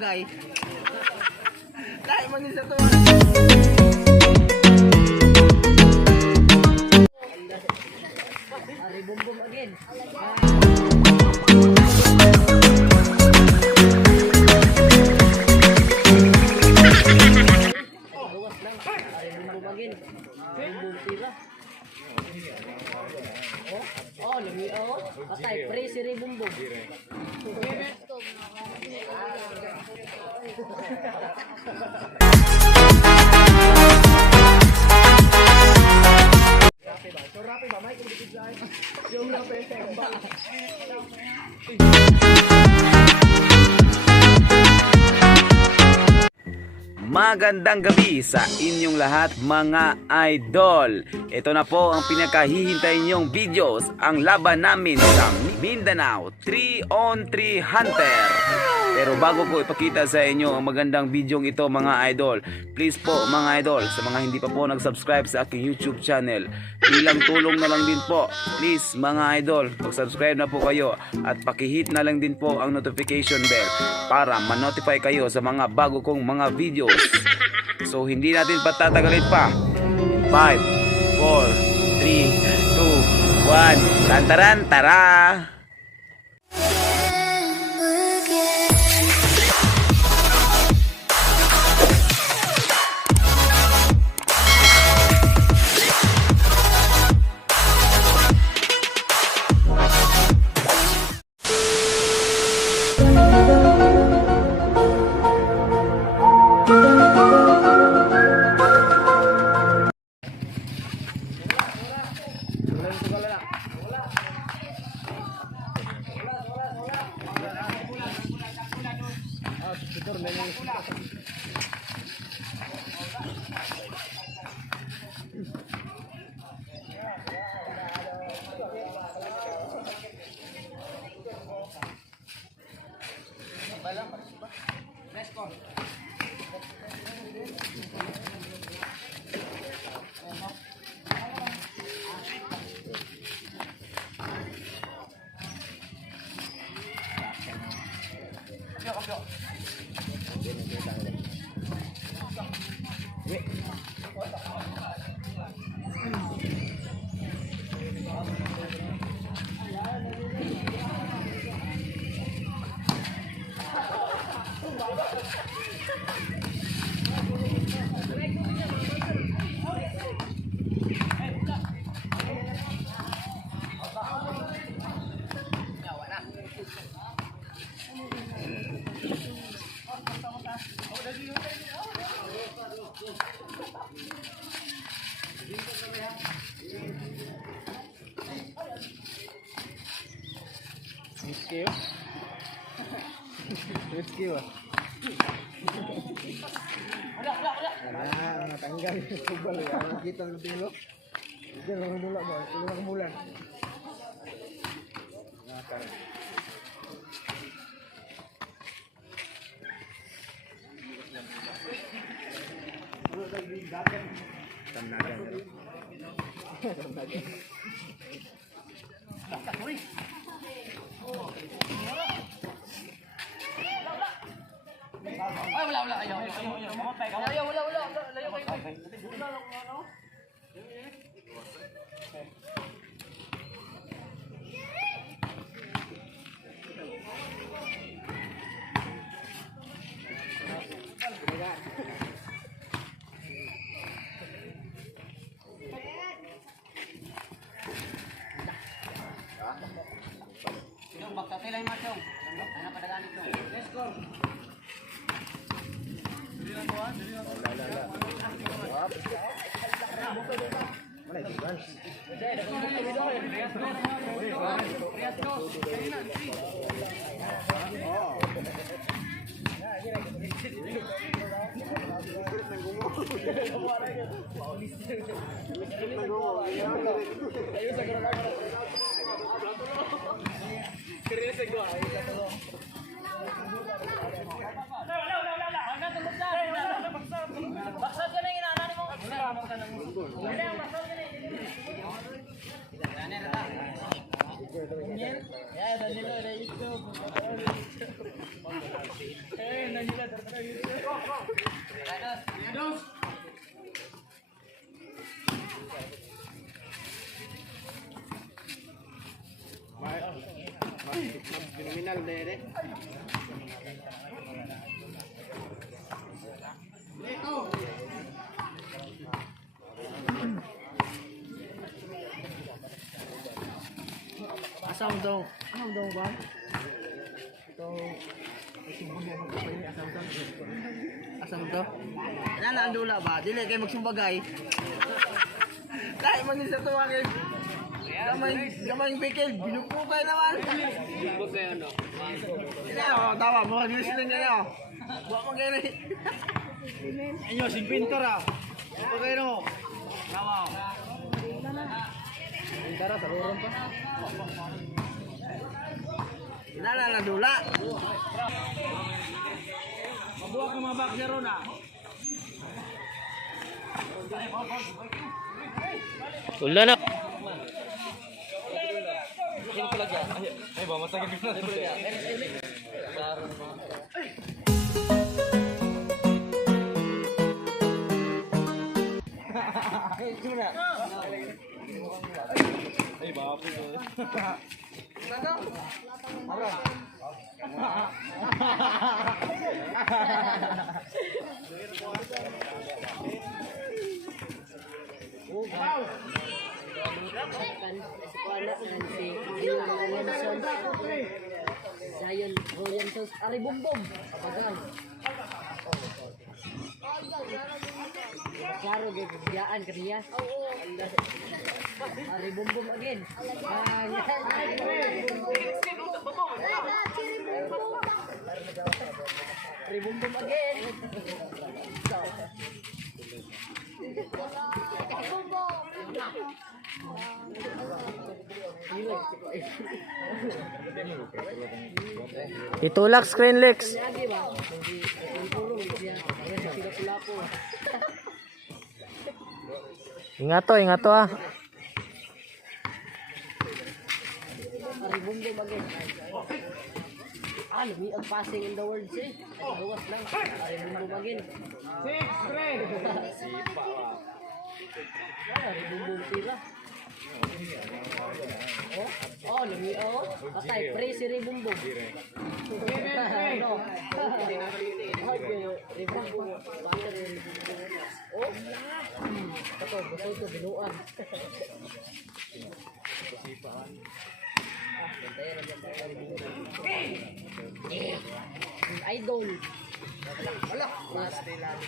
bagay. Dahil mag-isa to. Ari bumbum again. Oh, lumi oh. Patay pre si Ribumbog. Magandang gabi sa inyong lahat mga idol. Ito na po ang pinakahihintay niyong videos, ang laban namin sa Mindanao 3-on-3 Hunter. Pero bago ko ipakita sa inyo ang magandang video ito mga idol, please po mga idol, sa mga hindi pa po nag-subscribe sa aking YouTube channel, ilang tulong na lang din po. Please mga idol, mag-subscribe na po kayo at pakihit na lang din po ang notification bell para ma-notify kayo sa mga bago kong mga videos. So hindi natin patatagalin pa. 5, 4, 3, 2, 1. Tantaran, tara! Rescue. Wala. Natanggal yung kubal. Kita ng tilo. Ito lang nula ba? Ito lang mulan. Kriminal dere. Asam dong ba? Ito asam to. Ana andula ba? Dili kay magsumbagay. Dai man isa to akin. Gamay pikil, binupukay naman. Binupukay ano? Ito, tawa mo, listening niya. Buwa mo kayo inyo, si Pintor ah. Binupukay no. Tawa. Pintor sa lorong pa. Inala na dula. Mabuha ka mabak niya ron ah. Wala na. Ay, ba masakit na. Ay, ba po. Zion Royals Ari Bumbom. Pagal. Klaro gayaan kaniya. Ari Bumbom again. Ari Bumbom again. Itulak screen Lex. Ingato ah. Aribundo bagay. Lumi ang passing in the world eh. Luwas lang. Aribundo bagay. 6-3. Aribundo tira. Lumi Patay, pre si Ribumbo. Ano? Ribumbo. Ito, gusto ito, binuan. Idol. Wala. Basta lang.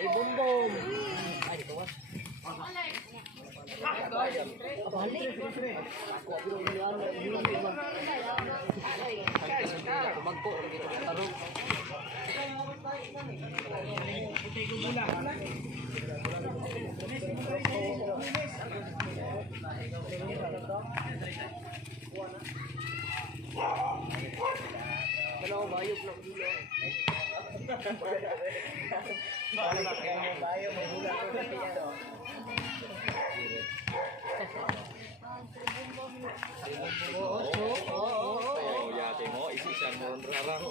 Bumbom. Ay, dito was. Apa halik? Aku bilang bilang. Magko gitu tarong. Kalau bayuk nak dulu. Bayuk menggulat tu. Ya tengok isi sanun rarang.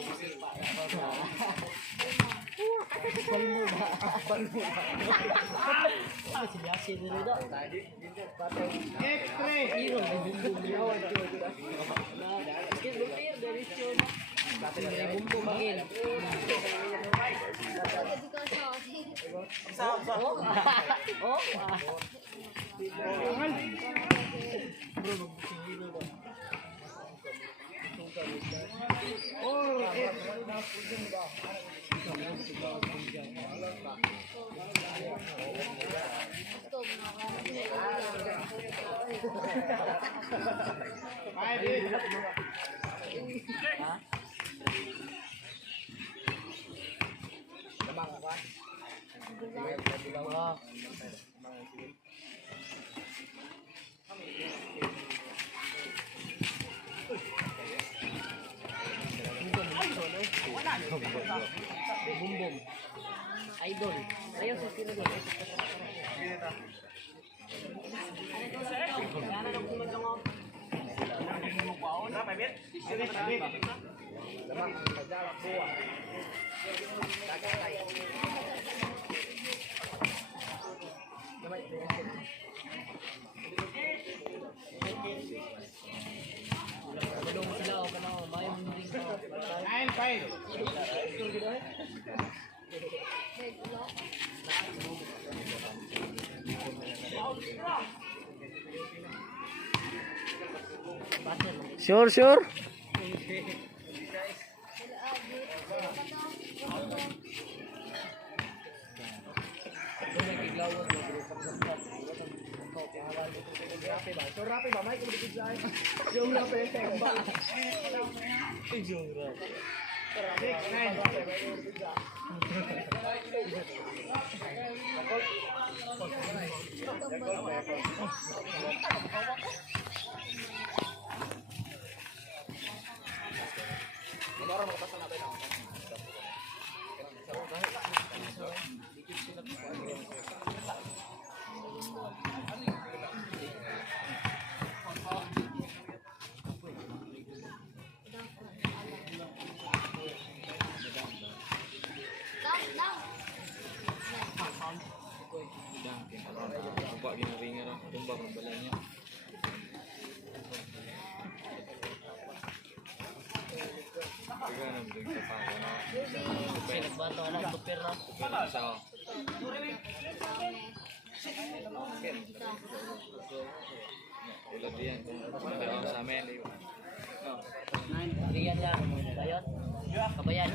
Biasa dulu dah. X-ray. Hero dibumbum. Sikit lupir dari Chon. Dibumbum makin. Oh. Bumbong. Idol. Ayaw sa sino doon. Sure, sure. Nagbato anak super na. Riyan lang. Bayot. Kabayan.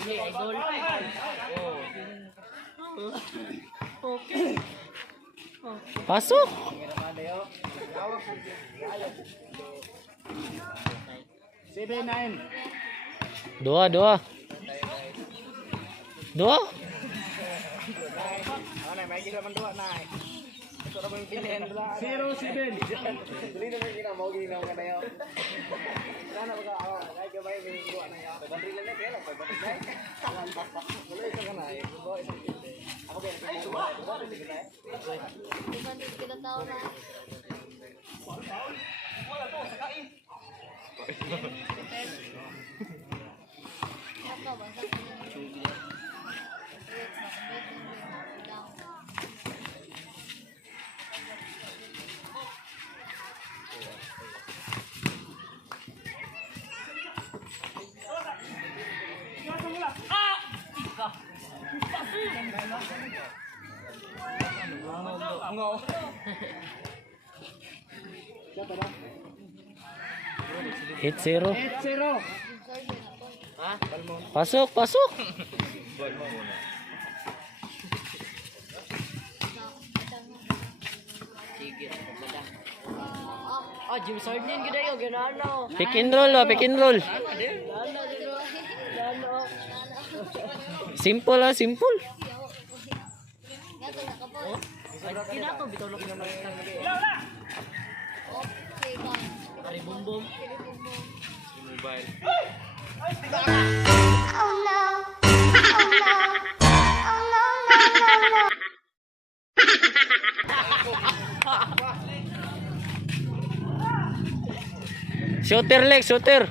Ini idol. Oh. Pasok. Dua, dua. Dua. Hit zero. Pasok, pasok. Ah, Jim Sardin gid ayo ganano. Pick and roll, oh, pick and roll. Simple, ah, simple. Kinato bitaw na kita. Ari bumbong. Mobile. Oh no. Oh no. Oh no, no, no, no. Shooter leg, shooter.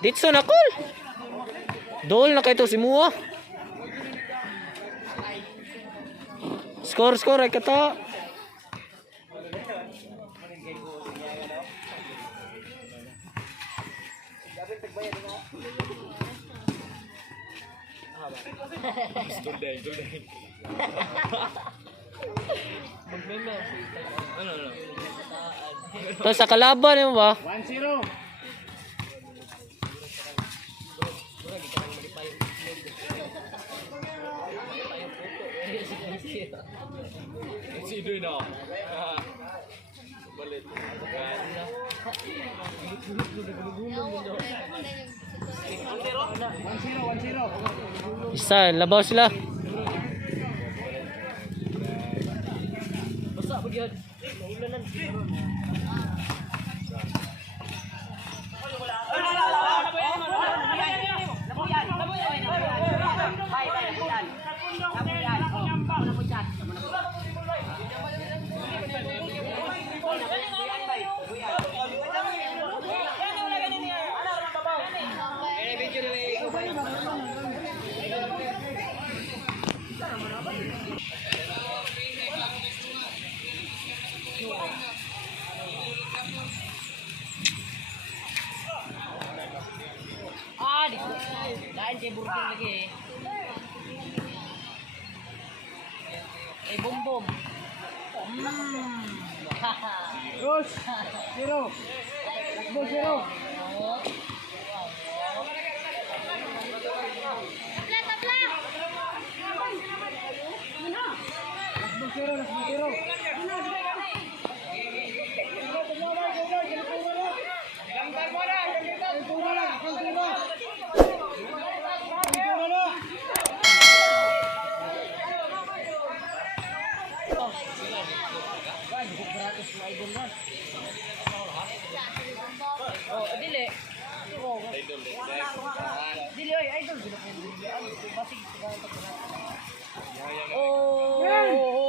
Ditso na call. Dol na kayo si Mua. Score ay kata. Tapos sa kalaban mo ba? 1-0. Isa, labaw sila. Dahil kay Burger lagi eh. Eh, bom. Dos. 0. Takbo 0. Oh, dili. Dili oy, idol. Basig. Oh.